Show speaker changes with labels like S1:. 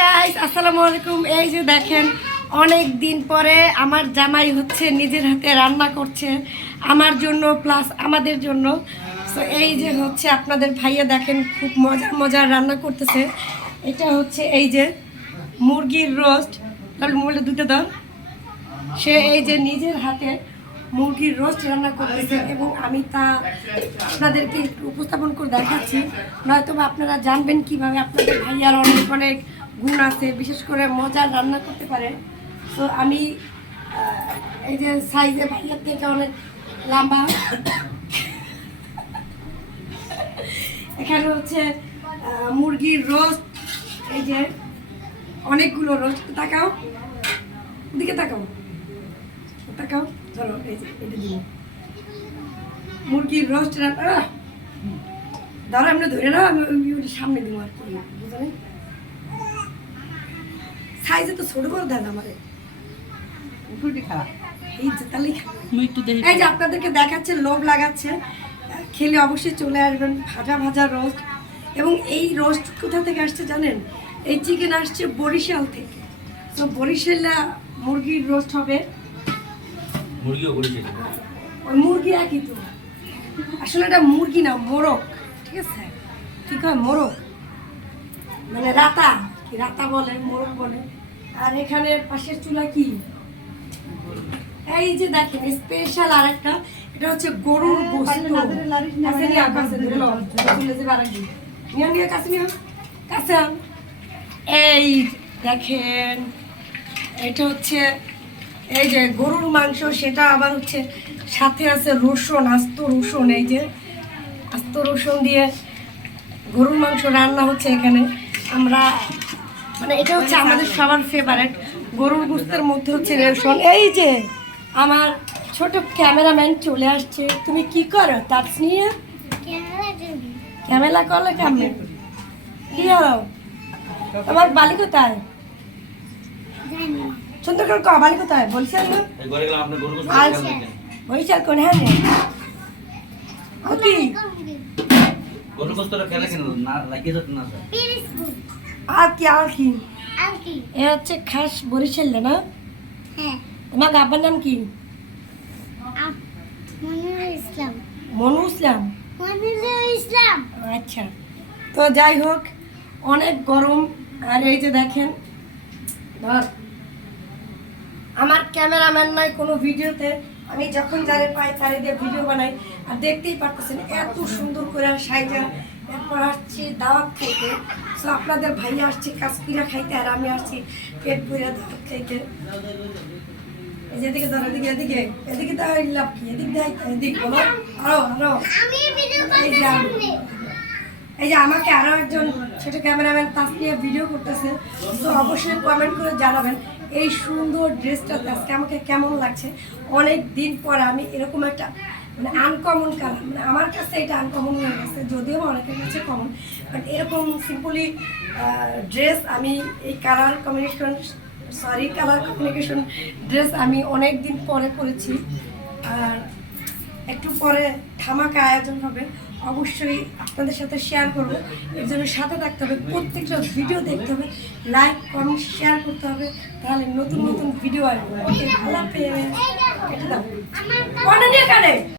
S1: Guys আসসালামু আলাইকুম। এই যে দেখেন, অনেক দিন পরে আমার জামাই হচ্ছে, নিজের হাতে রান্না করছে, আমার জন্য প্লাস আমাদের জন্য। তো এই যে হচ্ছে আপনাদের ভাইয়া দেখেন, খুব মজার মজার রান্না করতেছে। এটা হচ্ছে এই যে মুরগির রোস্ট তাহলে মোবাইলটা দুটো দাও। সে এই যে নিজের হাতে মুরগির রোস্ট রান্না করতেছে এবং আমি তা আপনাদেরকে উপস্থাপন করে দেখাচ্ছি। নয়তো আপনারা জানবেন কীভাবে আপনাদের ভাইয়ার অনেক অনেক গুণ আছে, বিশেষ করে মজার রান্না করতে পারে। তো আমি এই যে সাইজে ভাইয়ার থেকে অনেক লম্বা। এখানে হচ্ছে মুরগির রোস্ট এই যে অনেকগুলো রোস্ট তাকাও দিকে তাকাও তাকাও, চলো, এই যে এটা দিব মুরগির রোস্ট রান্না এমনি ধরে নাও, আমি সামনে দিব আর কি বুঝলেন সাইজে তো ছোট বড় দেন আমারে। এই যে তাহলে এই যে আপনাদেরকে দেখাচ্ছে লোভ লাগাচ্ছে। খেলে অবশ্যই চলে আসবেন ভাজা ভাজা রোস্ট এবং এই রোস্ট কোথা থেকে আসছে জানেন? এই চিকেন আসছে বরিশাল থেকে। তো বরিশালা মুরগির রোস্ট হবে।
S2: মুরগিও
S1: ওই মুরগি একই তো। আসলে এটা মুরগি না মোরগ। ঠিক আছে? কি কয় মোরগ? মানে রাতা। কি রাতা বলে মোরগ বলে। আর এখানে পাশের চুলা কি? এই যে দেখেন স্পেশাল আর একটা এটা হচ্ছে গরুর গোস্ত। কাছে নিয়ে কাছে ধরে নাও, চলে যাবে আরেকদিন। নিয়ে নিয়ে কাছে নিয়ে কাছে এই দেখেন এটা হচ্ছে এই যে গরুর মাংস সেটা আবার হচ্ছে সাথে আছে রসুন আস্ত রসুন এই যে আস্ত রসুন দিয়ে গরুর মাংস রান্না হচ্ছে এখানে। আমরা মানে এটা হচ্ছে আমাদের সবার ফেভারেট গরুর গুস্তের মধ্যে হচ্ছে রসুন এই যে আমার ছোট ক্যামেরাম্যান চলে আসছে। তুমি কি করো? তার নিয়ে? ক্যামেরা করলে কেমন? কি হলো? তোমার বালি কোথায়? সুন্দর করে কও, বালি কোথায়? বলছিলাম না
S2: এই ঘরে গেলাম আপনার গরু গোস্ত। খেয়াল রাখবেন।
S1: বরিশাল কোন হ্যাঁ? কি?
S2: গরু গোস্তটা খেলে কেন না লাগিয়ে যাচ্ছে না স্যার
S1: আর কি আর কি? এ হচ্ছে খাস বরিশাল না তোমার আব্বার নাম কি? ইসলাম। মনু ইসলাম। আচ্ছা। তো যাই হোক অনেক গরম আর এই যে দেখেন ধর আমার ক্যামেরাম্যান নাই কোনো ভিডিওতে আমি যখন যারে পাই তারে দিয়ে ভিডিও বানাই আর দেখতেই পারতেছেন এত সুন্দর করে সাইজা এরপর আসছি দাওয়াত খাইতে তো আপনাদের ভাই আসছে কাশ্মীরা খাইতে আর আমি আসছি পেট পুরা দাওয়াত খাইতে। এদিকে ধরো এদিকে এদিকে এদিকে তো লাভ কি? এদিক দেয় এদিক বলো। আরও আরও। এই যে এই যে আমাকে আরও একজন ছোট ক্যামেরাম্যান তাসনিয়া ভিডিও করতেছে। তো অবশ্যই কমেন্ট করে জানাবেন এই সুন্দর ড্রেসটা আজকে আমাকে কেমন লাগছে? অনেক দিন পর আমি এরকম একটা মানে আনকমন কালার মানে আমার কাছে এটা আনকমন হয়ে গেছে, যদিও অনেকের কাছে কমন বাট এরকম সিম্পলি ড্রেস আমি এই colour combination sorry colour communication dress আমি অনেক দিন পরে করেছি আর একটু পরে ধামাকা আয়োজন হবে। অবশ্যই আপনাদের সাথে শেয়ার করব। এর জন্য সাথে থাকতে হবে, প্রত্যেকটা ভিডিও দেখতে হবে লাইক কমেন্ট শেয়ার করতে হবে, তাহলে নতুন নতুন ভিডিও আসবে। ওকে ভালো পেয়ে